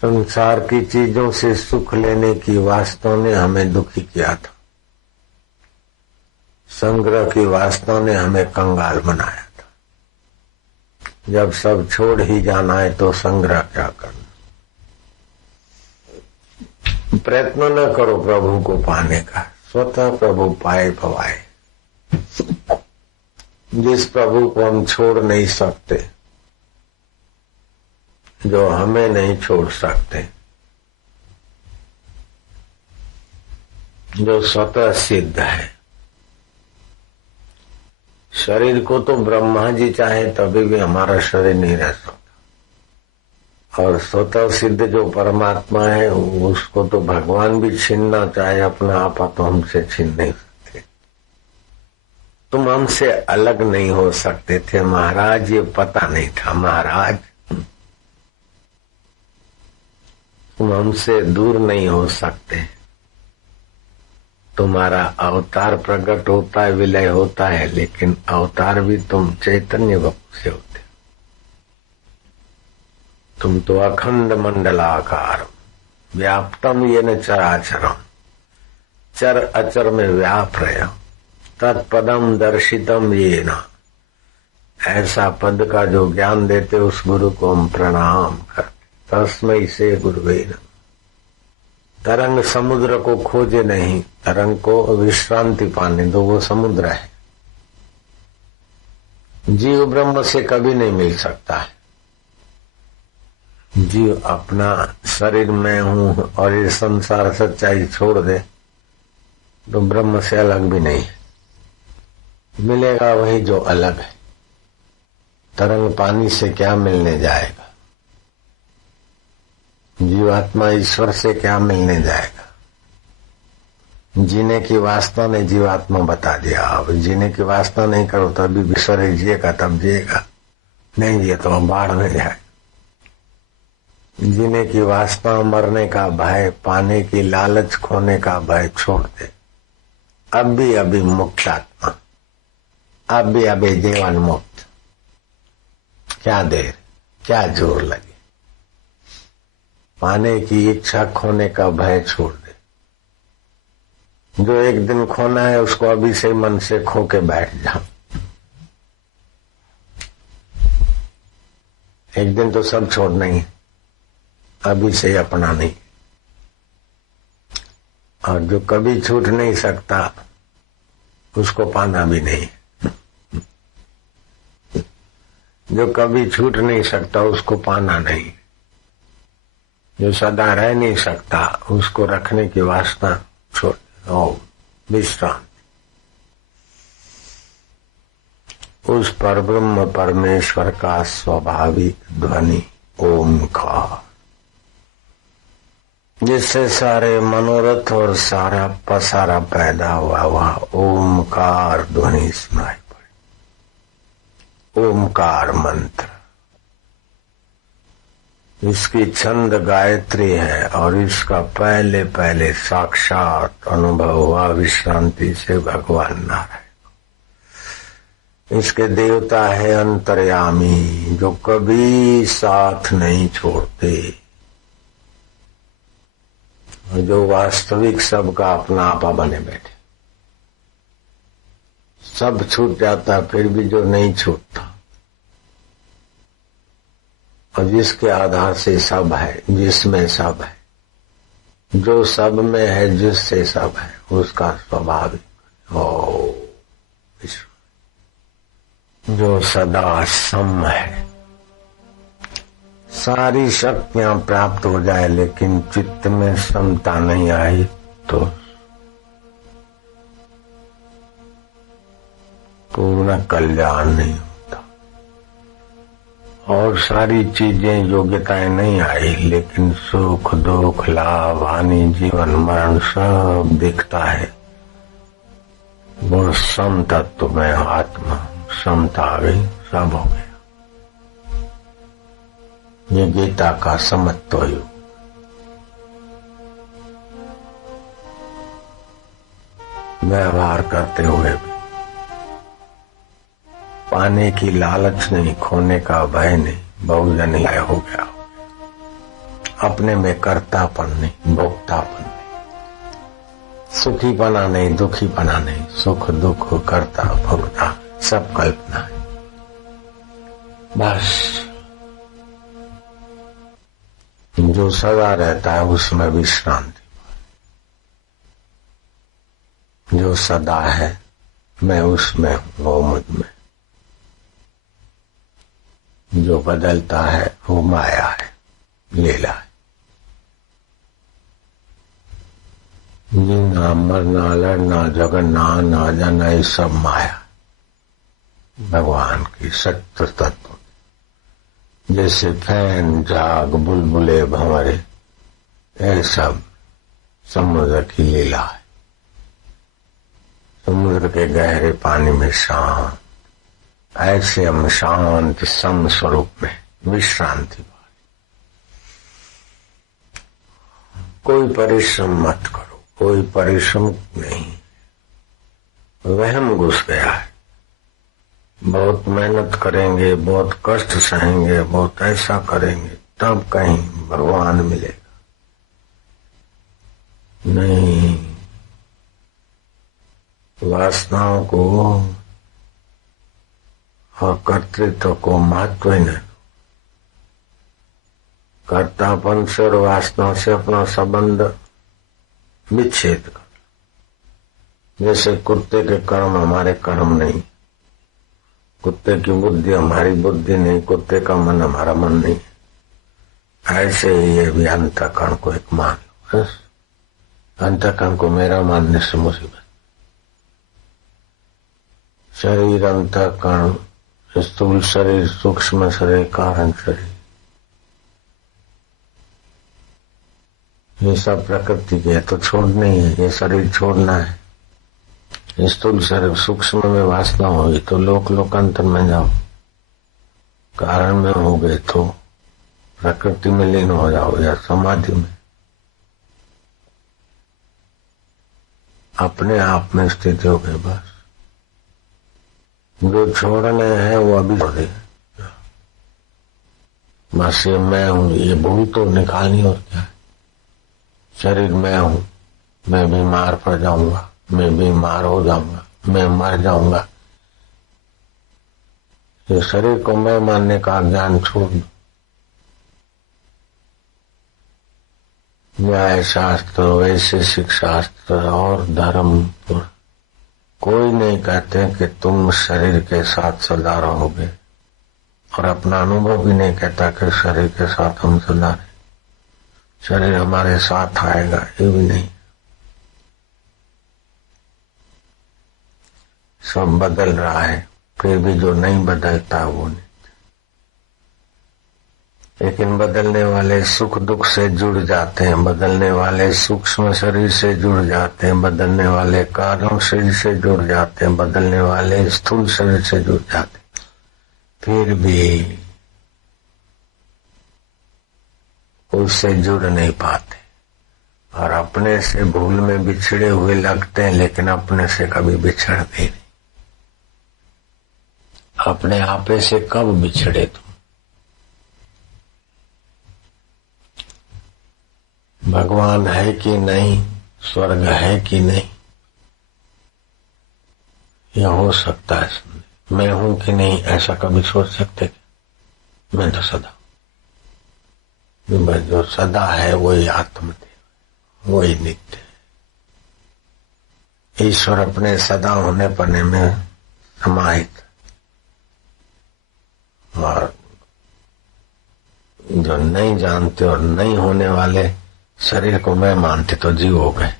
संसार की चीजों से सुख लेने की वास्तव ने हमें दुखी किया था। संग्रह की वास्तव ने हमें कंगाल बनाया था। जब सब छोड़ ही जाना है तो संग्रह क्या करना। प्रयत्न न करो प्रभु को पाने का, स्वतः प्रभु पाए पवाए। जिस प्रभु को हम छोड़ नहीं सकते, जो हमें नहीं छोड़ सकते, जो स्वतः सिद्ध है। शरीर को तो ब्रह्मा जी चाहे तभी भी हमारा शरीर नहीं रह सकता, और स्वतः सिद्ध जो परमात्मा है उसको तो भगवान भी छीनना चाहे अपना आपा तो हमसे छीन नहीं सकते। तुम हमसे अलग नहीं हो सकते थे महाराज, ये पता नहीं था महाराज। तुम हमसे दूर नहीं हो सकते। तुम्हारा अवतार प्रकट होता है, विलय होता है, लेकिन अवतार भी तुम चैतन्य वक्त से होते। तुम तो अखंड मंडलाकार व्याप्तम ये न चराचरम, चर अचर में व्याप रहे, तत्पदम दर्शितम ये न। ऐसा पद का जो ज्ञान देते उस गुरु को हम प्रणाम करते। तस्मै से गुरुवे नमः। तरंग समुद्र को खोजे नहीं, तरंग को विश्रांति पाने दो, वो समुद्र है। जीव ब्रह्म से कभी नहीं मिल सकता है। जीव अपना शरीर में हूं और ये संसार सच्चाई छोड़ दे तो ब्रह्म से अलग भी नहीं है। मिलेगा वही जो अलग है। तरंग पानी से क्या मिलने जाएगा, जीवात्मा ईश्वर से क्या मिलने जाएगा। जीने की वास्ता ने जीवात्मा बता दिया। अब जीने की वास्ता नहीं करो तो अभी भी शरीर जिएगा, तब जिएगा, नहीं जिए तो बाढ़ में जाए। जीने की वास्ता, मरने का भय, पाने की लालच, खोने का भय छोड़ दे। अभी अभी मुक्तात्मा, अभी अभी जीवन मुक्त। क्या देर, क्या जोर लगे। पाने की इच्छा, खोने का भय छोड़ दे। जो एक दिन खोना है उसको अभी से मन से खो के बैठ जा। एक दिन तो सब छोड़ना ही, अभी से अपना नहीं। और जो कभी छूट नहीं सकता उसको पाना भी नहीं। जो कभी छूट नहीं सकता उसको पाना नहीं। जो सदा रह नहीं सकता उसको रखने की वासना छोड़ दो। विश्रांति उस परब्रह्म परमेश्वर का स्वाभाविक ध्वनि ओमकार, जिससे सारे मनोरथ और सारा पसारा पैदा हुआ, वह ओमकार ध्वनि सुनाई पड़े। ओमकार मंत्र, इसकी छंद गायत्री है और इसका पहले पहले साक्षात अनुभव हुआ विश्रांति से भगवान नारायण। इसके देवता है अंतर्यामी, जो कभी साथ नहीं छोड़ते, जो वास्तविक सबका अपना आपा बने बैठे। सब छूट जाता फिर भी जो नहीं छूटता, और जिसके आधार से सब है, जिसमें सब है, जो सब में है, जिससे सब है, उसका स्वाभाविक हो जो सदा सम है। सारी शक्तियां प्राप्त हो जाए लेकिन चित्त में समता नहीं आई तो पूर्ण कल्याण नहीं होता। और सारी चीजें, योग्यताएं नहीं आई लेकिन सुख दुख, लाभ हानि, जीवन मरण सब दिखता है। वो सम तत्व में आत्मा, समता आ गई, सब हो गया। ये गीता का समत्व युग। व्यवहार करते हुए भी पाने की लालच नहीं, खोने का भय नहीं, बहुजन ही हो गया। अपने में कर्तापन नहीं, भोक्तापन नहीं, सुखीपना नहीं, दुखीपना नहीं, सुख दुख कर्ता भोक्ता सब कल्पना है। बस जो सदा रहता है उसमें विश्रांति, जो सदा है मैं उसमें हूं, वो मुझ में, जो बदलता है वो माया है, लीला है। जीना मरना लड़ना झगड़ना ना जाना ये सब माया, भगवान की सत्य तत्व। जैसे फैन जाग बुलबुले भंवरे, ये सब समुद्र की लीला है। समुद्र के गहरे पानी में शांत, ऐसे हम शांत सम स्वरूप में विश्रांति पाए। कोई परिश्रम मत करो, कोई परिश्रम नहीं, वहम घुस गया है। बहुत मेहनत करेंगे, बहुत कष्ट सहेंगे, बहुत ऐसा करेंगे तब कहीं भगवान मिलेगा, नहीं। वासनाओं को और कर्तृत्व को महत्व ही नहीं। कर्तापन से और वासना से अपना संबंध विच्छेद कर। जैसे कुत्ते के कर्म हमारे कर्म नहीं, कुत्ते की बुद्धि हमारी बुद्धि नहीं, कुत्ते का मन हमारा मन नहीं, ऐसे ही ये भी अंतःकरण को एक मान लो। अंतःकरण को मेरा मानने से मुसीबत। शरीर अंतःकरण, स्थूल शरीर, सूक्ष्म शरीर, कारण शरीर, ये सब प्रकृति के है तो छोड़ना ही है। ये शरीर छोड़ना है। स्थूल शरीर सूक्ष्म में वासना होगी तो लोकांतर में जाओ, कारण में हो गए तो प्रकृति में लीन हो जाओ या समाधि में। अपने आप में स्थित हो गए। बस जो छोड़ने हैं वो अभी छोड़ दे। बस ये मैं हूं, ये भूल तो निकालनी। और क्या है? शरीर मैं हूं, मैं बीमार पड़ जाऊंगा, मैं बीमार हो जाऊंगा, मैं मर जाऊंगा। ये शरीर को मैं मानने का ज्ञान छोड़ दो। न्याय शास्त्र, वैशेषिक शास्त्र और धर्म कोई नहीं कहते कि तुम शरीर के साथ सदा रहोगे, और अपना अनुभव भी नहीं कहता कि शरीर के साथ हम सदा रहे। शरीर हमारे साथ आएगा ये भी नहीं। सब बदल रहा है, फिर भी जो नहीं बदलता वो नहीं। लेकिन बदलने वाले सुख दुख से जुड़ जाते हैं, बदलने वाले सूक्ष्म शरीर से जुड़ जाते हैं, बदलने वाले कारण शरीर से जुड़ जाते हैं, बदलने वाले स्थूल शरीर से जुड़ जाते हैं। फिर भी उससे जुड़ नहीं पाते और अपने से भूल में बिछड़े हुए लगते हैं, लेकिन अपने से कभी बिछड़ते नहीं। अपने आपे से कब बिछड़े तुम? भगवान है कि नहीं, स्वर्ग है कि नहीं, यह हो सकता है। मैं हूं कि नहीं ऐसा कभी सोच सकते? मैं तो सदा, जो सदा है वही आत्मदेव, वही नित्य। ईश्वर अपने सदा होने पने में समाहित, और जो नहीं जानते और नहीं होने वाले शरीर को मैं मानते तो जीव हो गए।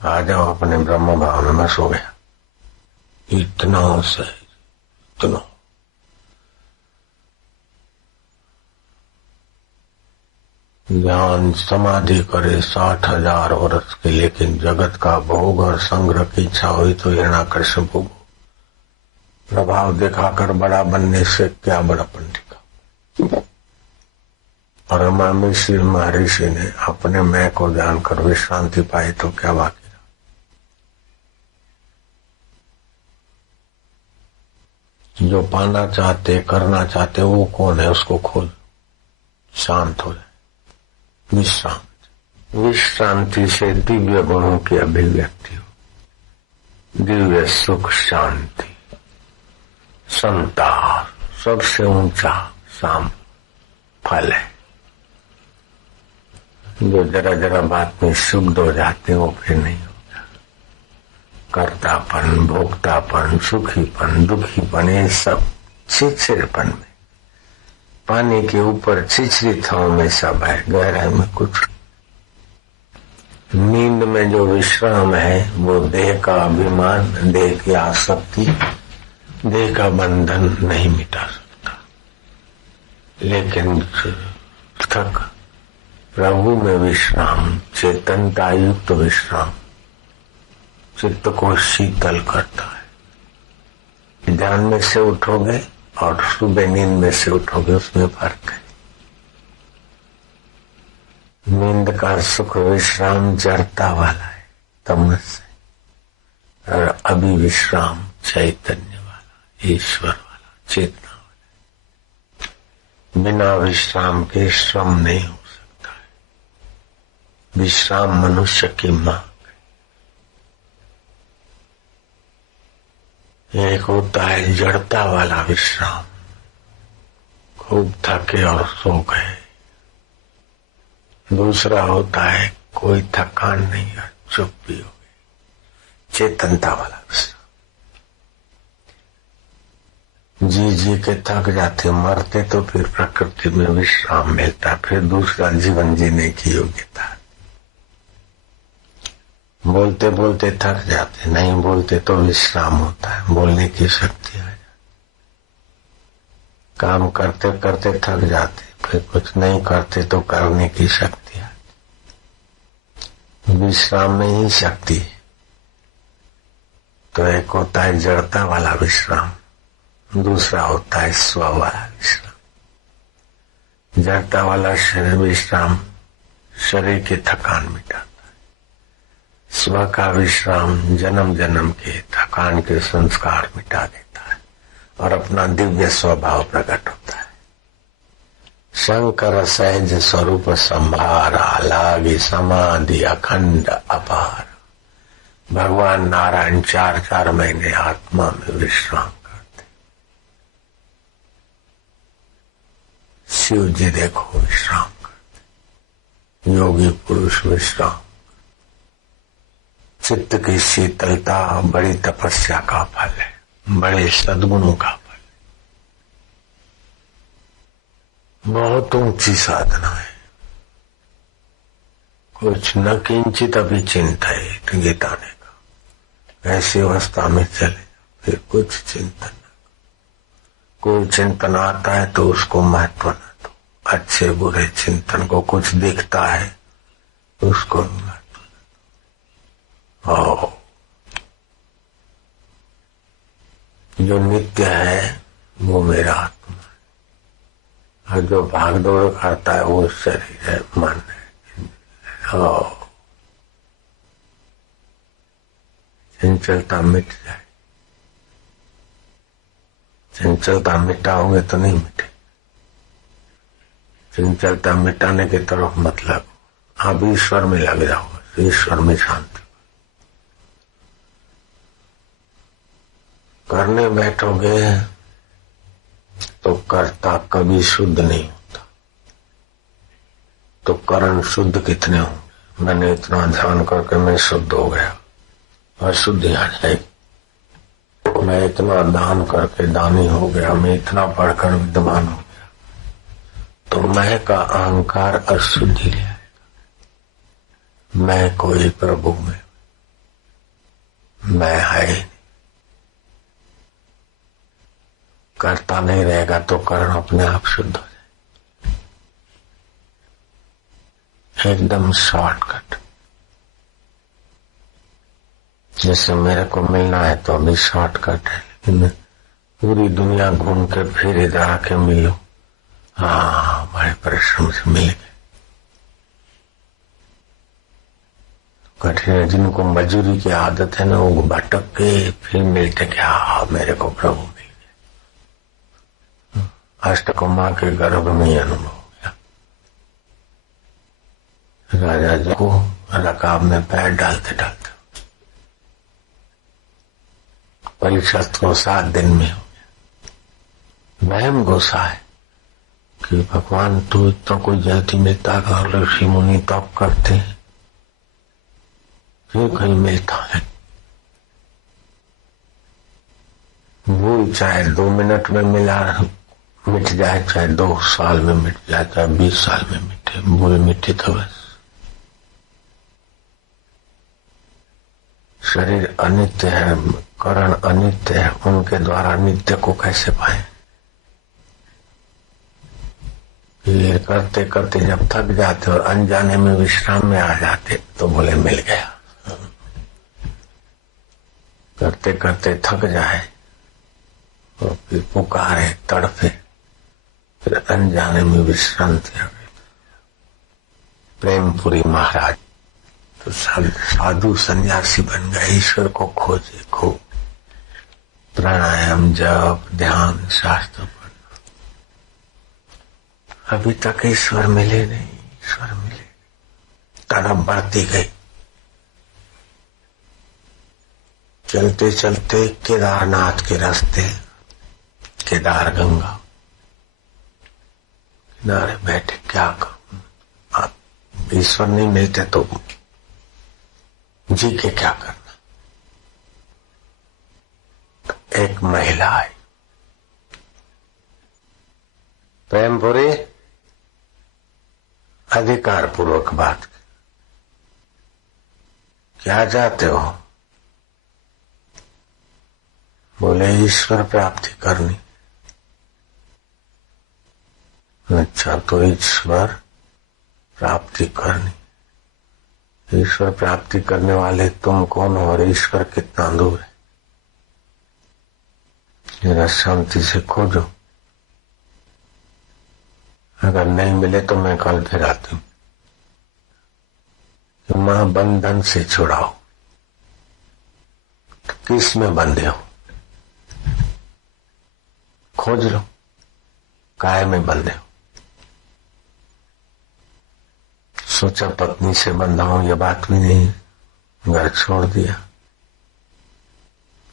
आ जाओ अपने ब्रह्म भाव में, बस हो गया। इतना से इतना ध्यान समाधि करे 60,000 वर्ष के, लेकिन जगत का भोग और संग्रह की इच्छा हुई तो हिरण्याकर्षण भोग। प्रभाव दिखाकर बड़ा बनने से क्या बड़ापन दिखा। और मिश्र महर्षि ने अपने मैं को ध्यान कर विश्रांति पाई तो क्या बाकी रहा। जो पाना चाहते, करना चाहते, वो कौन है उसको खोल, शांत हो जाए। विश्राम। विश्रांति से दिव्य गुणों की अभिव्यक्ति हो, दिव्य सुख, शांति, समता, सबसे ऊंचा साम फल है। जो जरा जरा बात में शुद्ध हो जाते वो फिर नहीं होता। कर्तापन, भोक्तापन, सुखीपन, दुखीपन, ये सब छिछड़पन में, पानी के ऊपर छिछरी थाव में सब है, गहराई में कुछ। नींद में जो विश्राम है वो देह का अभिमान, देह की आसक्ति, देह का बंधन नहीं मिटा सकता। लेकिन थक प्रभु में विश्राम, चेतनता युक्त विश्राम चित्त को शीतल करता है। ध्यान में से उठोगे और सुबह नींद में से उठोगे, उसमें फर्क है। नींद का सुख विश्राम जड़ता वाला है, तमस से, और अभी विश्राम चैतन्य वाला, ईश्वर वाला, चेतना वाला। बिना विश्राम के श्रम नहीं हो सकता है। विश्राम मनुष्य की मां। एक होता है जड़ता वाला विश्राम, खूब थके और सो गए। दूसरा होता है कोई थकान नहीं है, चुप भी हो गई, चेतनता वाला विश्राम। जी जी के थक जाते, मरते तो फिर प्रकृति में विश्राम मिलता, फिर दूसरा जीवन जीने की योग्यता। बोलते बोलते थक जाते, नहीं बोलते तो विश्राम होता है, बोलने की शक्ति आ जाती। काम करते करते थक जाते, फिर कुछ नहीं करते तो करने की शक्ति आती। विश्राम में ही शक्ति है। तो एक होता है जड़ता वाला विश्राम, दूसरा होता है स्व वाला विश्राम। जड़ता वाला शरीर विश्राम शरीर की थकान मिटाता है। स्व का विश्राम जन्म जन्म के थकान के संस्कार मिटा देता है और अपना दिव्य स्वभाव प्रकट होता है। शंकर सहज स्वरूप संभारा, लागी समाधि अखंड अपार। भगवान नारायण 4-4 महीने आत्मा में विश्राम करते। शिव जी देखो विश्राम करते, योगी पुरुष विश्राम। चित्त की शीतलता बड़ी तपस्या का फल है, बड़े सद्गुणों का फल, बहुत ऊंची साधना है। कुछ न किंचित अभी चिंता है गीता ने कहा। ऐसी अवस्था में चले फिर कुछ चिंतन न। कोई चिंतन आता है तो उसको महत्व न दो। अच्छे बुरे चिंतन को कुछ दिखता है तो उसको महत्व न दो। जो नित्य है वो मेरा आत्मा है, और जो भाग दौड़ करता है वो शरीर है, मन है। चंचलता मिट जाए। चंचलता मिटाओगे तो नहीं मिटे। चंचलता मिटाने की तरफ मतलब आप ईश्वर में लग जाओगे, ईश्वर में शांति। करने बैठोगे तो कर्ता कभी शुद्ध नहीं होता, तो करण शुद्ध कितने होंगे। मैंने इतना ध्यान करके मैं शुद्ध हो गया, अशुद्धि आ जाएगी। मैं इतना दान करके दानी हो गया, मैं इतना पढ़कर विद्वान हो गया, तो मैं का अहंकार अशुद्धि ले आएगा। मैं कोई प्रभु में मैं है नहीं। करता नहीं रहेगा तो कर्ण अपने आप शुद्ध हो जाए। एकदम शॉर्टकट। जैसे मेरे को मिलना है तो अभी शॉर्टकट है, लेकिन पूरी दुनिया घूम के फिर इधर आके मिलो। हाँ, बड़े परिश्रम से मिल गए। कठिन जिनको मजूरी की आदत है ना, वो भटक के फिर मिलते कि हाँ मेरे को प्रभु मिल गया। अष्टकुमार के गर्भ में ही अनुभव हो गया। राजा जी को रकाब में पैर डालते डालते परीक्षित को 7 दिन में हो गया। वहम गुस्सा है कि भगवान तू इतना कोई जल्दी मिलता का, ऋषि मुनि तप करते हैं, फिर कहीं मिलता है। वो चाहे 2 मिनट में मिला मिट जाए, चाहे 2 साल में मिट जाए, चाहे 20 साल में मिटे, भूल मिटे तो बस। शरीर अनित्य है, करण अनित्य है, उनके द्वारा नित्य को कैसे पाए? ये करते करते जब थक जाते और अनजाने में विश्राम में आ जाते तो बोले मिल गया। करते करते थक जाए और फिर पुकारे तड़पे, फिर अनजाने में विश्रांति आ गई। प्रेमपुरी महाराज तो साधु सन्यासी बन गए, ईश्वर को खोजे, खूब प्राणायाम, जप, ध्यान, शास्त्र पढ़ना। अभी तक ईश्वर मिले नहीं, ईश्वर मिले, तड़प बढ़ती गई। चलते चलते केदारनाथ के रास्ते, केदार गंगा किनारे बैठे, क्या करूं? आप ईश्वर नहीं मिलते तो जी के क्या करना? तो एक महिला आई, प्रेमपुरी अधिकार पूर्वक बात, क्या चाहते हो? बोले ईश्वर प्राप्ति करनी। अच्छा, तो ईश्वर प्राप्ति करनी, ईश्वर प्राप्ति करने वाले तुम कौन हो और ईश्वर कितना दूर है? जरा शांति से खोजो, अगर नहीं मिले तो मैं कल फिर आती हूं। मां बंधन से छुड़ाओ। तो किस में बंधे हो? खोज लो, काय में बंधे हो? सोचा पत्नी से बंधा हूं, यह बात भी नहीं, घर छोड़ दिया,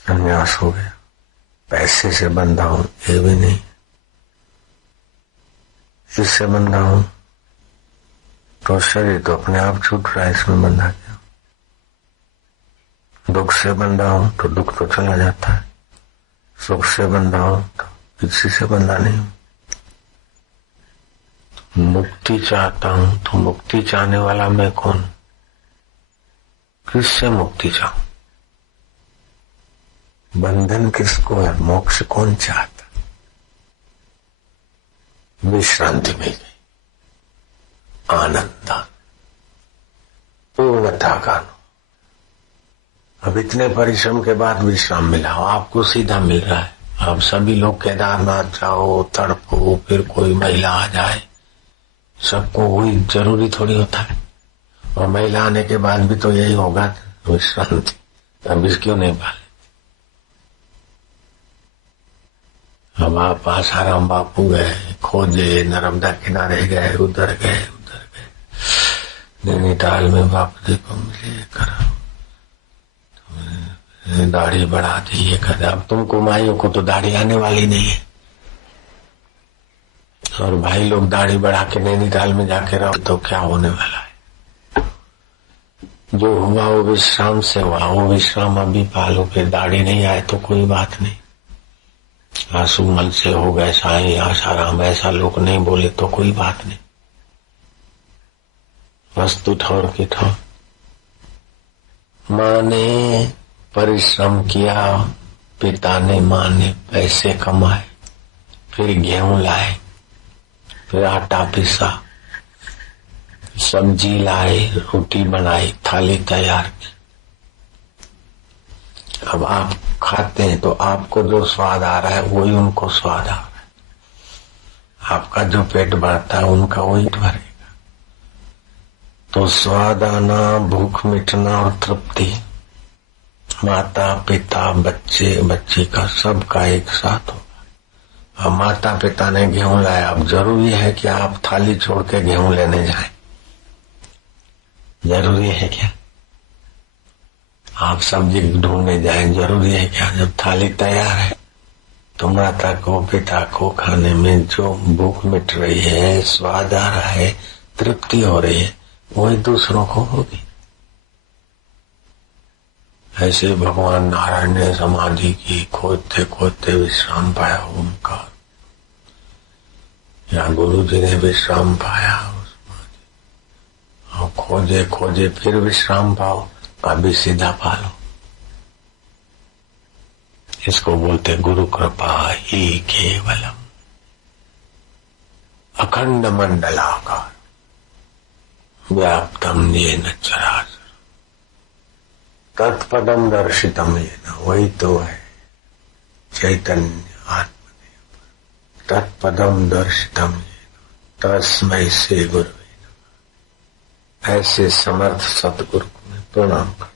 संन्यास हो गया। पैसे से बंधा हूं, ये भी नहीं, इससे बंधा हूं तो शरीर तो अपने आप छूट रहा है, इसमें बंधा क्या? दुख से बंधा हूं तो दुख तो चला जाता है, सुख से बंधा हूं तो किसी से बंधा नहीं हूं। मुक्ति चाहता हूं तो मुक्ति चाहने वाला मैं कौन? किससे मुक्ति चाहूं? बंधन किसको है? मोक्ष कौन चाहता? विश्रांति मिल गई, आनंद, पूर्णता का। अब इतने परिश्रम के बाद विश्राम मिला, आपको सीधा मिल रहा है। अब सभी लोग केदारनाथ जाओ, तड़पो, फिर कोई महिला आ जाए, सबको वही जरूरी थोड़ी होता है। और महिला आने के बाद भी तो यही होगा, विश्रांति। अब इस क्यों नहीं पाले? अब आप आसाराम बापू गए, खोजे, नर्मदा किनारे गए, उधर गए, नैनीताल में बापू जी को मिले, करा, दाढ़ी बढ़ा दी, ये कर। अब तुमको माइयों को तो दाढ़ी आने वाली नहीं है, और भाई लोग दाढ़ी बढ़ा के नैनीताल में जाके रहो तो क्या होने वाला है? जो हुआ वो विश्राम से हुआ, वो विश्राम अभी पालो। फिर दाढ़ी नहीं आए तो कोई बात नहीं, आंसू मन से हो गए, साईं आसाराम ऐसा लोग नहीं बोले तो कोई बात नहीं। वस्तु ठौर की ठौर। माँ ने परिश्रम किया, पिता ने, माँ ने पैसे कमाए, फिर गेहूं लाए, फिर आटा पीसा, सब्जी लाए, रोटी बनाई, थाली तैयार की। अब आप खाते हैं तो आपको जो स्वाद आ रहा है वही उनको स्वाद आ रहा है। आपका जो पेट भरता है उनका वही भरेगा। तो स्वाद आना, भूख मिटना और तृप्ति, माता पिता बच्चे बच्ची का सबका एक साथ होगा। अब माता पिता ने गेहूं लाया, अब जरूरी है कि आप थाली छोड़ के गेहूं लेने जाएं। जरूरी है क्या? आप सब्जी ढूंढने जाए, जरूरी है क्या? जब थाली तैयार है तो माता को पिता को खाने में जो भूख मिट रही है, स्वाद आ रहा है, तृप्ति हो रही है, वही दूसरों को होगी। ऐसे भगवान नारायण ने समाधि की, खोजते खोजते विश्राम पाया ओमकार, या गुरु जी ने विश्राम पाया, और खोजे खोजे फिर विश्राम पाओ, अभी सीधा पालो। इसको बोलते गुरु कृपा ही केवलम। अखंड मंडलाकार व्याप्तम येन चराचर तत्पदम दर्शितम येन, वही तो है चैतन्य आत्मदेव। तत्पदम दर्शितम येन तस्मै से गुरुवे नमः। ऐसे समर्थ सतगुरु को मैं प्रणाम करता हूं।